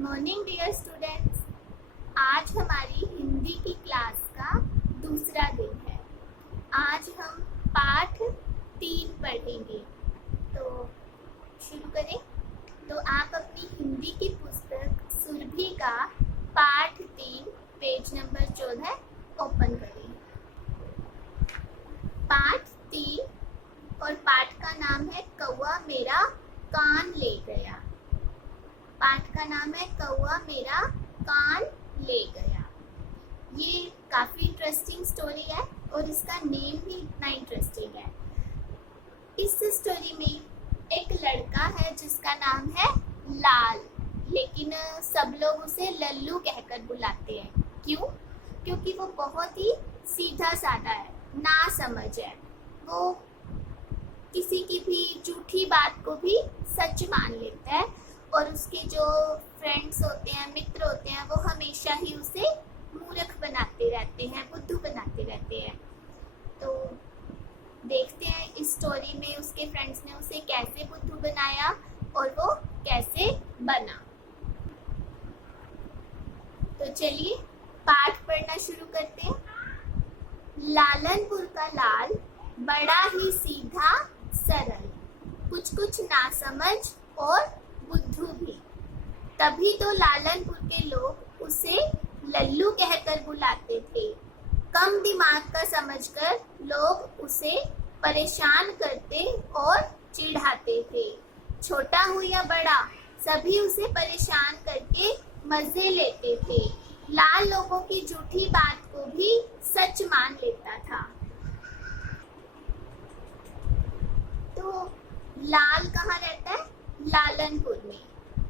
Morning dear students. आज हमारी हिंदी की क्लास का दूसरा दिन है। आज हम पाठ 3 पढ़ेंगे। तो शुरू करें। तो आप अपनी हिंदी की पुस्तक सुरभि का पाठ 3 पेज नंबर 14 ओपन करें। पाठ 3 और पाठ का नाम है कौवा मेरा कान ले गया। पाठ का नाम है कौवा मेरा कान ले गया। ये काफी इंटरेस्टिंग स्टोरी है और इसका नेम भी इतना इंटरेस्टिंग है। इस स्टोरी में एक लड़का है जिसका नाम है लाल, लेकिन सब लोग उसे लल्लू कहकर बुलाते हैं। क्यों? क्योंकि वो बहुत ही सीधा साधा है, ना समझ है। वो किसी की भी झूठी बात को भी सच मान लेता है और उसके जो फ्रेंड्स होते हैं, मित्र होते हैं, वो हमेशा ही उसे मूर्ख बनाते रहते हैं, बुद्धू बनाते रहते हैं। तो देखते हैं इस स्टोरी में उसके फ्रेंड्स ने उसे कैसे बुद्धू बनाया और वो कैसे बना। तो चलिए पाठ पढ़ना शुरू करते हैं। लालनपुर का लाल बड़ा ही सीधा सरल, कुछ कुछ नासमझ और बुद्धू भी। तभी तो लालनपुर के लोग उसे लल्लू कहकर बुलाते थे। कम दिमाग का समझकर लोग उसे परेशान करते और चिढ़ाते थे। छोटा हो या बड़ा, सभी उसे परेशान करके मजे लेते थे। लाल लोगों की झूठी बात को भी सच मान लेता था। तो लाल कहाँ रहता है? लालनपुर में।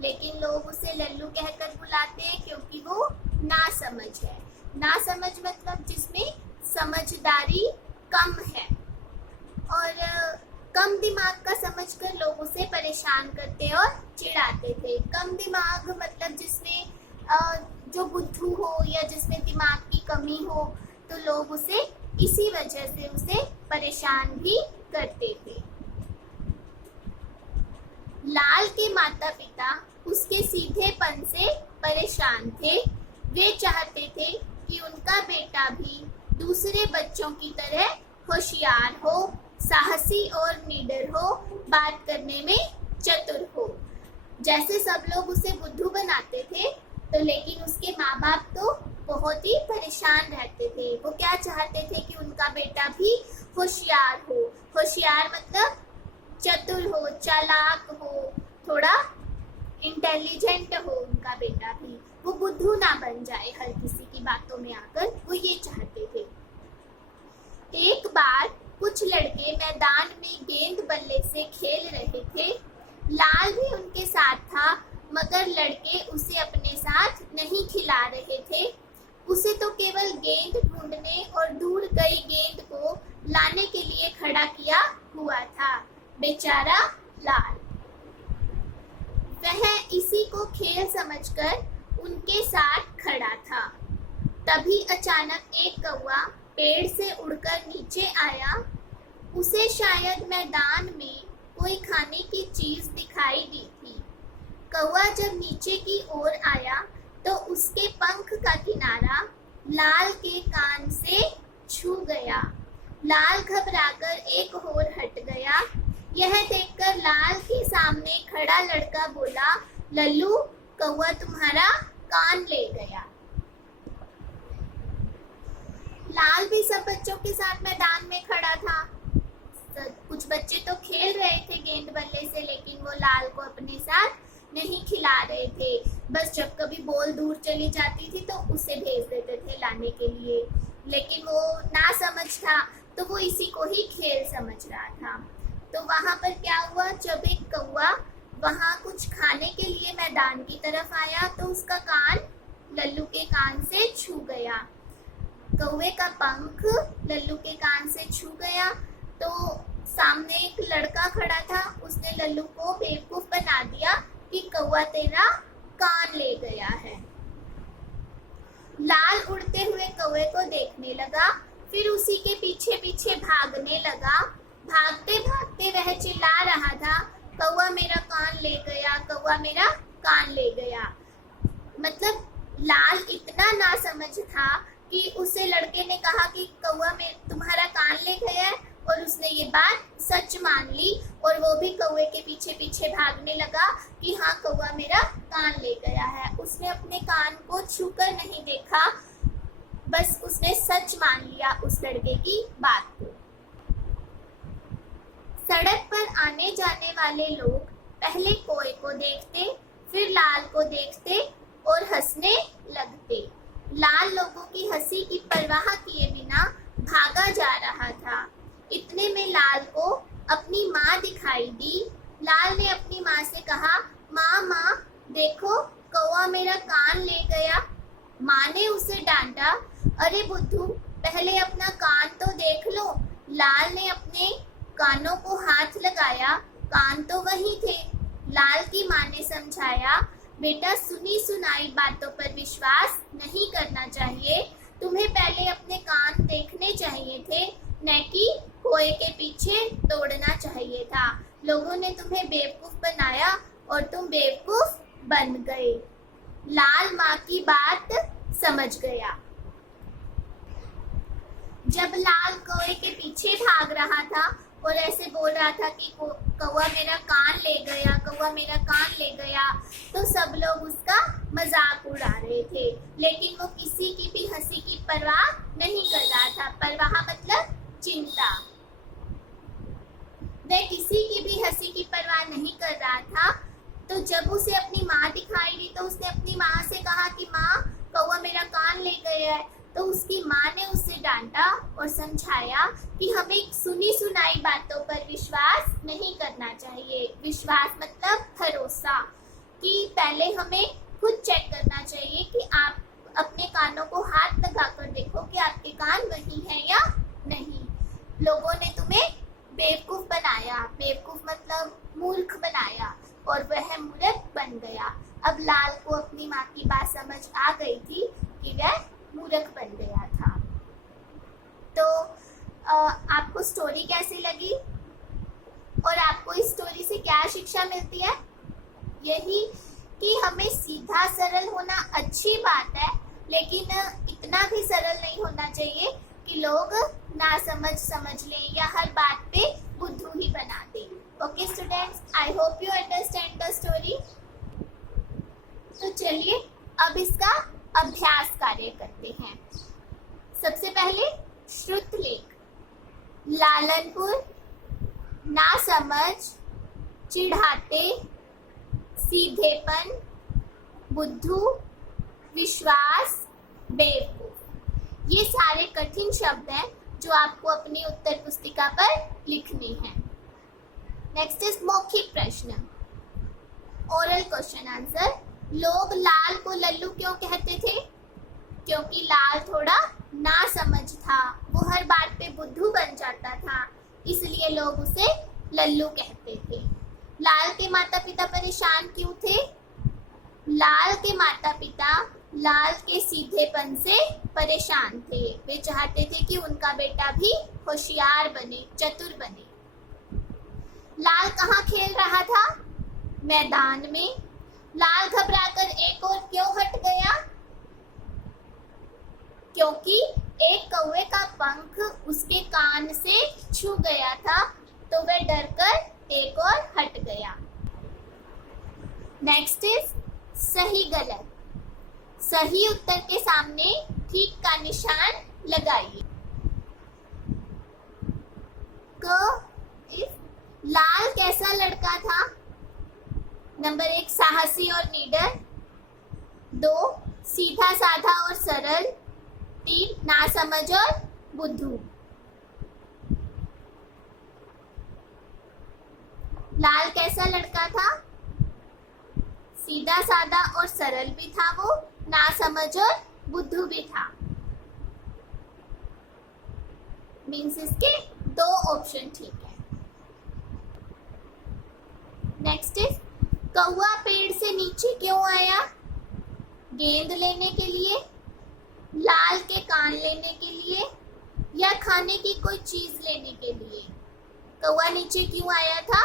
लेकिन लोग उसे लल्लू कहकर बुलाते हैं क्योंकि वो नासमझ है। नासमझ मतलब जिसमें समझदारी कम है और कम दिमाग का समझकर लोग उसे परेशान करते और चिढ़ाते थे। कम दिमाग मतलब जिसमें जो बुद्धू हो या जिसमें दिमाग की कमी हो, तो लोग उसे इसी वजह से उसे परेशान भी करते थे। लाल के माता पिता उसके सीधेपन से परेशान थे। वे चाहते थे कि उनका बेटा भी दूसरे बच्चों की तरह होशियार हो, साहसी और निडर हो, बात करने में चतुर हो। जैसे सब लोग उसे बुद्धू बनाते थे, तो लेकिन उसके माँ बाप तो बहुत ही परेशान रहते थे। वो क्या चाहते थे कि उनका बेटा भी होशियार हो। होशियार मतलब चतुर हो, चालाक हो, थोड़ा इंटेलिजेंट हो उनका बेटा भी। वो बुद्धू ना बन जाए हर किसी की बातों में आकर, वो ये चाहते थे। एक बार कुछ लड़के मैदान में गेंद बल्ले से खेल रहे थे। लाल भी उनके साथ था, मगर लड़के उसे अपने साथ नहीं खिला रहे थे। उसे तो केवल गेंद ढूंढने और दूर गई गेंद को लाने के लिए खड़ा किया हुआ था। बेचारा लाल। वह इसी को खेल समझकर उनके साथ खड़ा था। तभी अचानक एक कौवा पेड़ से उड़कर नीचे आया। उसे शायद मैदान में कोई खाने की चीज दिखाई दी थी। कौवा जब नीचे की ओर आया तो उसके पंख का किनारा लाल के कान से छू गया। लाल घबराकर एक ओर हट गया। यह देखकर लाल के सामने खड़ा लड़का बोला, लल्लू, कौवा तुम्हारा कान ले गया। लाल भी सब बच्चों के साथ मैदान में खड़ा था। कुछ बच्चे तो खेल रहे थे गेंद बल्ले से, लेकिन वो लाल को अपने साथ नहीं खिला रहे थे। बस जब कभी बॉल दूर चली जाती थी तो उसे भेज देते थे लाने के लिए। लेकिन वो ना समझ था, तो वो इसी को ही खेल समझ रहा था। तो वहां पर क्या हुआ, जब एक कौवा वहां कुछ खाने के लिए मैदान की तरफ आया तो उसका कान लल्लू के कान से छू गया। कौवे का पंख लल्लू के कान से छू गया। तो सामने एक लड़का खड़ा था, उसने लल्लू को बेवकूफ बना दिया कि कौवा तेरा कान ले गया है। लाल उड़ते हुए कौवे को देखने लगा, फिर उसी के पीछे पीछे भागने लगा। भागते भागते वह चिल्ला रहा था, कौवा मेरा कान ले गया, कौवा मेरा कान ले गया। मतलब लाल इतना नासमझ था कि उसे लड़के ने कहा कि कौवा में तुम्हारा कान ले गया है, और उसने ये बात सच मान ली और वो भी कौवे के पीछे पीछे भागने लगा कि हाँ कौवा मेरा कान ले गया है। उसने अपने कान को छूकर नहीं देखा, बस उसने सच मान लिया उस लड़के की बात को। सड़क पर आने जाने वाले लोग पहले कौवे को देखते, फिर लाल को देखते और हंसने लगते। लाल लोगों की हंसी की परवाह किए बिना भागा जा रहा था। इतने में लाल को अपनी माँ दिखाई दी। लाल ने अपनी माँ से कहा, माँ माँ देखो कौवा मेरा कान ले गया। माँ ने उसे डांटा, अरे बुद्धू पहले अपना कान तो देख लो। लाल ने अपने कानों को हाथ लगाया, कान तो वही थे। लाल की माँ ने समझाया, बेटा सुनी सुनाई बातों पर विश्वास नहीं करना चाहिए, तुम्हें पहले अपने कान देखने चाहिए थे, न कि कौवे के पीछे दौड़ना चाहिए था। लोगों ने तुम्हें बेवकूफ बनाया और तुम बेवकूफ बन गए। लाल माँ की बात समझ गया। जब लाल कौवे के पीछे भाग रहा था और ऐसे बोल रहा था कि कौवा मेरा कान ले गया, कौवा मेरा कान ले गया, तो सब लोग उसका मजाक उड़ा रहे थे, लेकिन वो किसी की भी हंसी की परवाह नहीं कर रहा था। परवाह मतलब चिंता। वह किसी की भी हंसी की परवाह नहीं कर रहा था। तो जब उसे अपनी माँ दिखाई दी तो उसने अपनी माँ से कहा कि माँ कौवा मेरा कान ले गया है। तो उसकी माँ ने उसे डांटा और समझाया कि हमें सुनी सुनाई बातों पर विश्वास नहीं करना चाहिए। विश्वास मतलब भरोसा, कि पहले हमें खुद चेक करना चाहिए कि आप अपने कानों को हाथ लगाकर देखो कि आपके कान वही हैं या नहीं। लोगों ने तुम्हें बेवकूफ बनाया, बेवकूफ मतलब मूर्ख बनाया, और वह मूर्ख बन गया। अब लाल को अपनी माँ की बात समझ आ गई थी कि वह मूर्ख बन गया था। तो आपको स्टोरी कैसी लगी और आपको इस स्टोरी से क्या शिक्षा मिलती है? यही कि हमें सीधा सरल होना अच्छी बात है, लेकिन इतना भी सरल नहीं होना चाहिए कि लोग ना समझ लें या हर बात पे बुद्धू ही बना दें। Okay students, I hope you understand the story. तो चलिए अब इसका अभ्यास कार्य करते हैं। सबसे पहले श्रुतलेख। लालनपुर, नासमझ, चिढ़ाते, सीधेपन, बुद्धू, विश्वास, बेवकूफ, ये सारे कठिन शब्द हैं जो आपको अपनी उत्तर पुस्तिका पर लिखने हैं। नेक्स्ट इज मौखिक प्रश्न, ओरल क्वेश्चन आंसर। लोग लाल को लल्लू क्यों कहते थे? क्योंकि लाल थोड़ा नासमझ था, वो हर बात पे बुद्धू बन जाता था, इसलिए लोग उसे लल्लू कहते थे। लाल के माता पिता परेशान क्यों थे? लाल के माता पिता लाल के सीधेपन से परेशान थे। वे चाहते थे कि उनका बेटा भी होशियार बने, चतुर बने। लाल कहाँ खेल रहा था? मैदान में। लाल घबराकर एक और क्यों हट गया? क्योंकि एक कौवे का पंख उसके कान से छू गया था, तो वह डरकर एक और हट गया। नेक्स्ट इज सही गलत। सही उत्तर के सामने ठीक का निशान लगाइए। लाल कैसा लड़का था? नंबर 1 साहसी और निडर, 2 सीधा साधा और सरल, 3 नासमझ और बुद्धू। लाल कैसा लड़का था? सीधा साधा और सरल भी था वो, नासमझ और बुद्धू भी था। मीन्स इसके 2 ऑप्शन ठीक है। नेक्स्ट इज कौवा पेड़ से नीचे क्यों आया? गेंद लेने के लिए, लाल के कान लेने के लिए, या खाने की कोई चीज लेने के लिए? कौवा नीचे क्यों आया था?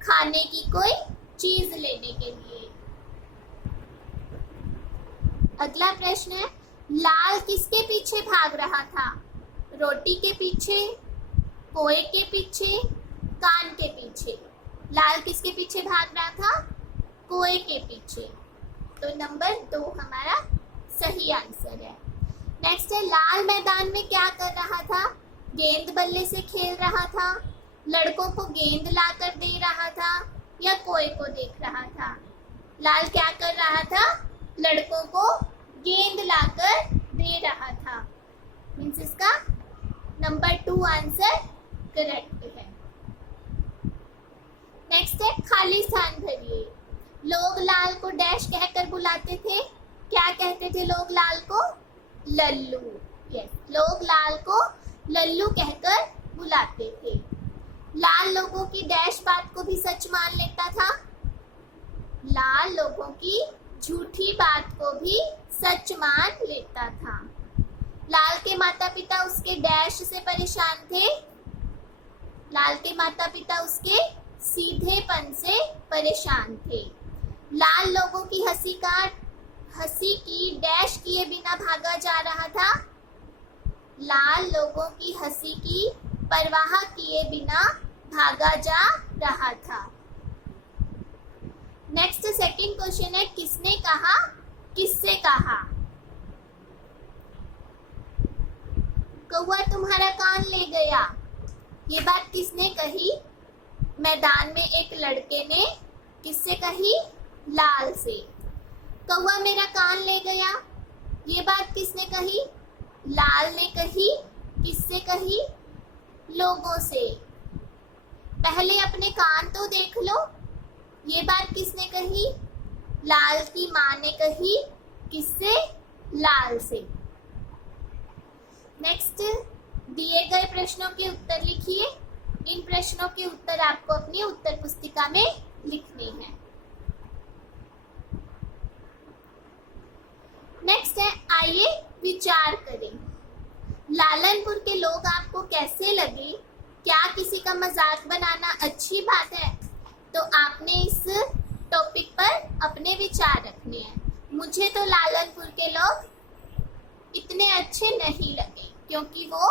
खाने की कोई चीज लेने के लिए। अगला प्रश्न है, लाल किसके पीछे भाग रहा था? रोटी के पीछे, कोए के पीछे, कान के पीछे? लाल किसके पीछे भाग रहा था? कोए के पीछे। तो नंबर 2 हमारा सही आंसर है। नेक्स्ट है, लाल मैदान में क्या कर रहा था? गेंद बल्ले से खेल रहा था, लड़कों को गेंद लाकर दे रहा था, या कोए को देख रहा था? लाल क्या कर रहा था? लड़कों को गेंद लाकर दे रहा था। मीन्स इसका नंबर 2 आंसर करेक्ट है। नेक्स्ट है, खाली स्थान भरिए। लोग लाल को डैश कहकर बुलाते थे। क्या कहते थे लोग लाल को? लल्लू। यस, लोग लाल को लल्लू कहकर बुलाते थे। लाल लोगों की डैश बात को भी सच मान लेता था। लाल लोगों की झूठी बात को भी सच मान लेता था। लाल के माता पिता उसके डैश से परेशान थे। लाल के माता पिता उसके सीधेपन से परेशान थे। लाल लोगों की हंसी की डैश किए बिना भागा जा रहा था। लाल लोगों की हंसी की परवाह किए बिना भागा जा रहा था। नेक्स्ट सेकंड क्वेश्चन है, किसने कहा, किससे कहा? कौवा तुम्हारा कान ले गया, ये बात किसने कही? मैदान में एक लड़के ने किससे कही? लाल से। कौवा मेरा कान ले गया, ये बात किसने कही? लाल ने कही। किससे कही? लोगों से। पहले अपने कान तो देख लो, ये बात किसने कही? लाल की माँ ने कही। किससे? लाल से। नेक्स्ट, दिए गए प्रश्नों के उत्तर लिखिए। इन प्रश्नों के उत्तर आपको अपनी उत्तर पुस्तिका में लिखने हैं। नेक्स्ट है, आइए विचार करें। लालनपुर के लोग आपको कैसे लगे? क्या किसी का मजाक बनाना अच्छी बात है? तो आपने इस टॉपिक पर अपने विचार रखने हैं। मुझे तो लालनपुर के लोग इतने अच्छे नहीं लगे, क्योंकि वो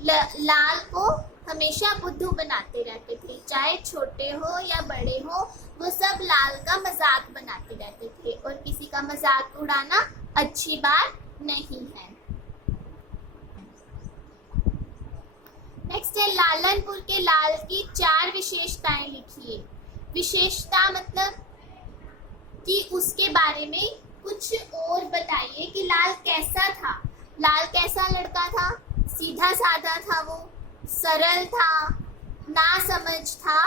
लाल को हमेशा बुद्धू बनाते रहते थे। चाहे छोटे हो या बड़े हो, वो सब लाल का मजाक बनाते रहते थे, और किसी का मजाक उड़ाना अच्छी बात नहीं है। नेक्स्ट है, लालनपुर के लाल की 4 विशेषताएं लिखिए। विशेषता मतलब कि उसके बारे में कुछ और बताइए कि लाल कैसा था। लाल कैसा लड़का था? सीधा साधा था, वो सरल था, नासमझ था,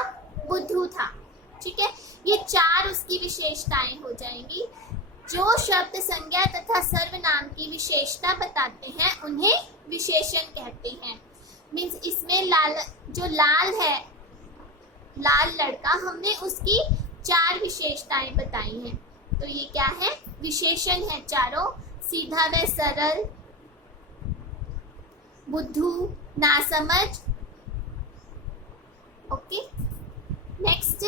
बुद्धू था। ठीक है, ये 4 उसकी विशेषताएं हो जाएंगी। जो शब्द संज्ञा तथा सर्वनाम की विशेषता बताते हैं उन्हें विशेषण कहते हैं। मीन्स इसमें जो लाल है, लाल लड़का, हमने उसकी 4 विशेषताएं बताई हैं। तो ये क्या है? विशेषण है चारों। सीधा व सरल, बुद्धू, नासमझ। ओके। नेक्स्ट,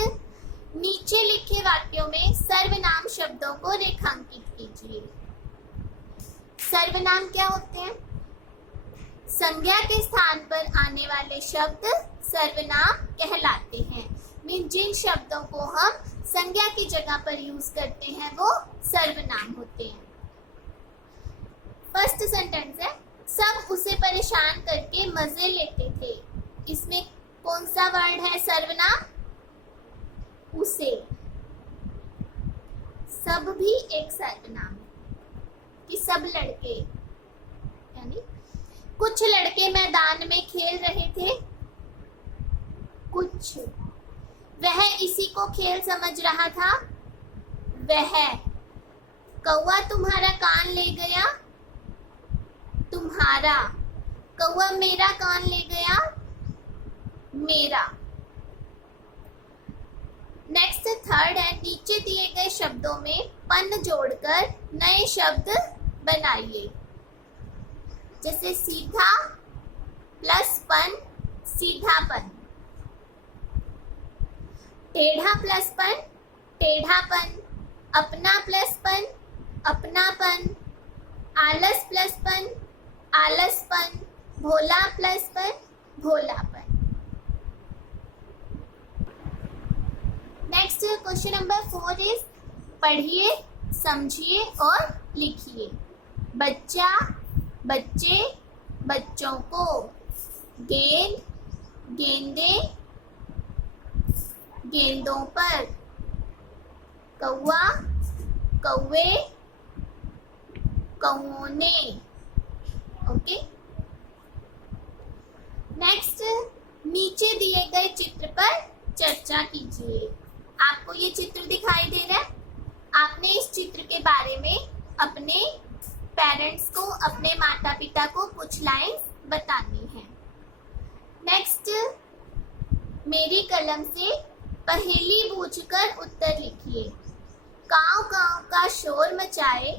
नीचे लिखे वाक्यों में सर्वनाम शब्दों को रेखांकित कीजिए। सर्वनाम क्या होते हैं? संज्ञा के स्थान पर आने वाले शब्द सर्वनाम कहलाते हैं। मीन जिन शब्दों को हम संज्ञा की जगह पर यूज करते हैं वो सर्वनाम होते हैं। फर्स्ट सेंटेंस है, सब उसे परेशान करके मजे लेते थे। इसमें कौन सा वर्ड है सर्वनाम? उसे। सब भी एक सर्वनाम कि सब लड़के, यानी कुछ लड़के मैदान में खेल रहे थे। कुछ, वह इसी को खेल समझ रहा था। वह, कौवा तुम्हारा कान ले गया। तुम्हारा, कौवा मेरा कान ले गया। मेरा। नेक्स्ट थर्ड है, नीचे दिए गए शब्दों में पन जोड़कर नए शब्द बनाइए। जैसे सीधा प्लस पन, सीधापन। टेढ़ा प्लस पन, टेढ़ापन। अपना प्लस पन, अपनापन, आलस प्लसपन, आलसपन, भोला प्लसपन, भोलापन। नेक्स्ट क्वेश्चन नंबर 4 इज पढ़िए, समझिए और लिखिए। बच्चा, बच्चे, बच्चों को। गेंद, गेंदे, गेंदों पर। कौवा, कौवे, कौओं ने। ओके। नेक्स्ट, नीचे दिए गए चित्र पर चर्चा कीजिए। आपको ये चित्र दिखाई दे रहा है, आपने इस चित्र के बारे में अपने पेरेंट्स को, अपने माता पिता को कुछ लाइंस बतानी है। नेक्स्ट, मेरी कलम से पहेली बूझकर उत्तर लिखिए। काव काव का शोर मचाए,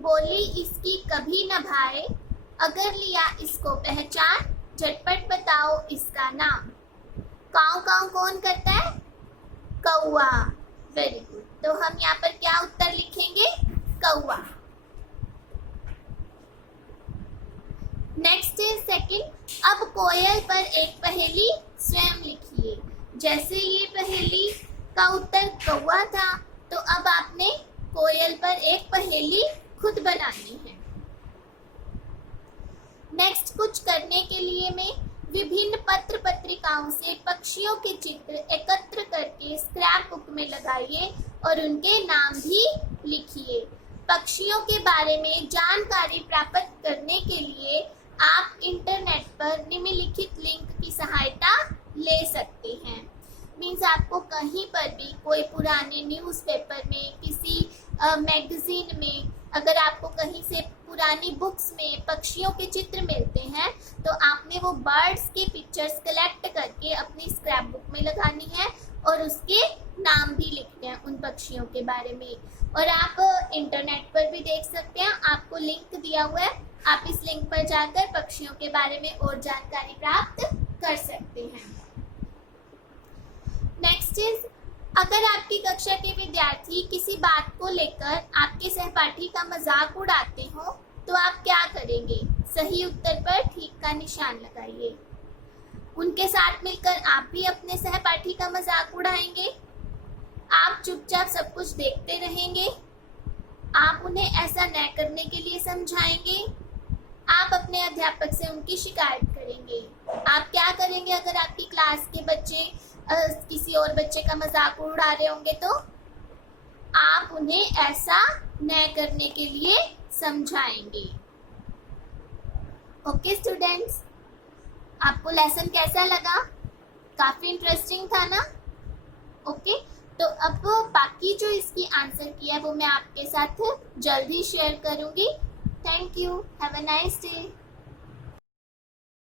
बोली इसकी कभी न भाए, अगर लिया इसको पहचान, झटपट बताओ इसका नाम। काव काव कौन करता है? कौवा। Very good. तो हम यहाँ पर क्या उत्तर लिखेंगे? कौवा। नेक्स्ट इज सेकंड, अब कोयल पर एक पहेली स्वयं लिखिए। जैसे ये पहेली का उत्तर कौवा था, तो अब आपने कोयल पर एक पहेली खुद बनानी है। नेक्स्ट, कुछ करने के लिए में विभिन्न पत्र पत्रिकाओं से पक्षियों के चित्र एकत्र करके स्क्रैप बुक में लगाइए और उनके नाम भी लिखिए। पक्षियों के बारे में जानकारी प्राप्त करने के लिए आप इंटरनेट पर निम्नलिखित लिंक की सहायता ले सकते हैं। मीन्स आपको कहीं पर भी कोई पुराने न्यूज़पेपर में, किसी मैगजीन में, अगर आपको कहीं से पुरानी बुक्स में पक्षियों के चित्र मिलते हैं, तो आपने वो बर्ड्स के पिक्चर्स कलेक्ट करके अपनी स्क्रैप बुक में लगानी है और उसके नाम भी लिखने हैं उन पक्षियों के बारे में। और आप इंटरनेट पर भी देख सकते हैं, आपको लिंक दिया हुआ है, आप इस लिंक पर जाकर पक्षियों के बारे में और जानकारी प्राप्त कर सकते हैं। नेक्स्ट इज, अगर आपकी कक्षा के विद्यार्थी किसी बात को लेकर आपके सहपाठी का मजाक उड़ाते हो, तो आप क्या करेंगे? सही उत्तर पर ठीक का निशान लगाइए। उनके साथ मिलकर आप भी अपने सहपाठी का मजाक उड़ाएंगे? आप चुपचाप सब कुछ देखते रहेंगे? आप उन्हें ऐसा न करने के लिए समझाएंगे? आप अपने अध्यापक से उनकी शिकायत करेंगे? आप क्या करेंगे अगर आपकी क्लास के बच्चे किसी और बच्चे का मजाक उड़ा रहे होंगे? तो आप उन्हें ऐसा न करने के लिए समझाएंगे। ओके स्टूडेंट्स, आपको लेसन कैसा लगा? काफी इंटरेस्टिंग था ना? ओके, तो अब बाकी जो इसकी आंसर किया है वो मैं आपके साथ जल्दी शेयर करूंगी। Thank you, have a nice day.